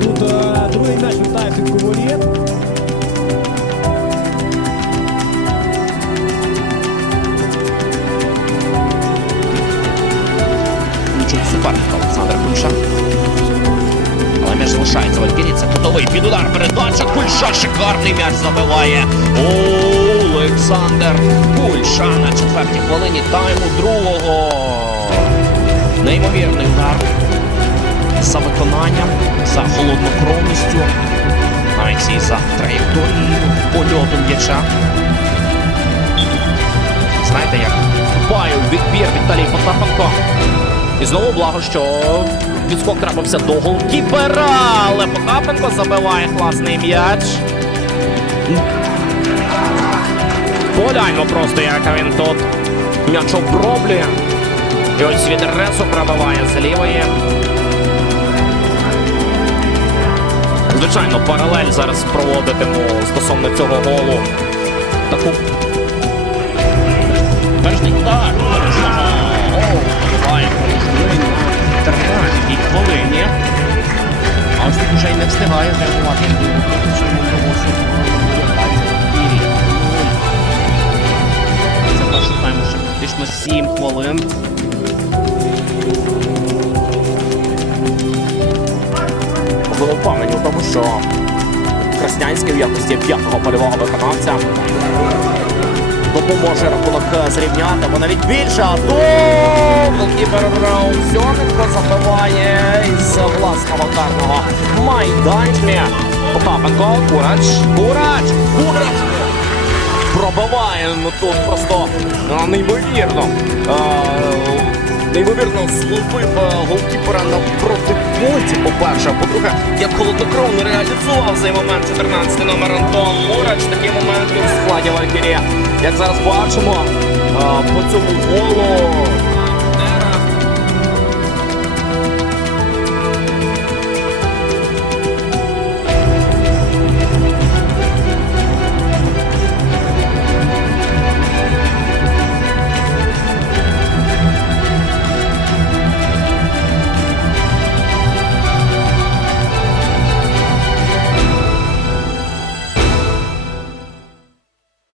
Ну, Тут другий м'яч літає під коворіт. Нічого суперника Олександр Кульша. Але м'яч залишається Валькіріця. Кутовий під удар. Передача Кульша. Шикарний м'яч забиває. Олександр Кульша на четвертій хвилині тайму другого. Неймовірний удар за виконанням за холоднокровністю. Навіть і за траєкторією польоту м'яча. Знаєте, як вступає у відбір Віталій Потапенко. І знову благо, що відскок трапився до голкіпера, але Потапенко забиває класний м'яч. Погляньмо просто, як він тут м'яч оброблює. І ось від Ресу пробиває з лівої. Звичайно, паралель зараз проводитиму стосовно цього голу. Таку Перший удар. 13 хвилині. А тут вже й не встигає реагувати. Це перший тайм ще практично 7 хвилин. У тому, що Краснянський в якості п'ятого польового виконавця допоможе рахунок е, зрівняти, бо навіть більше, а то голкіпер Раусьоненко забиває із власного карного майданчика. Потапенко, Курач, Курач, Курач пробиває, ну тут просто а, неймовірно. А, Неймовірно зловив е, голкіпера на протипункті, по-перше. А По-друге, як холоднокровно реалізував цей момент 14 номер Антон Мурач. Такі моменти в складі Валькірія. Як зараз бачимо, по цьому голу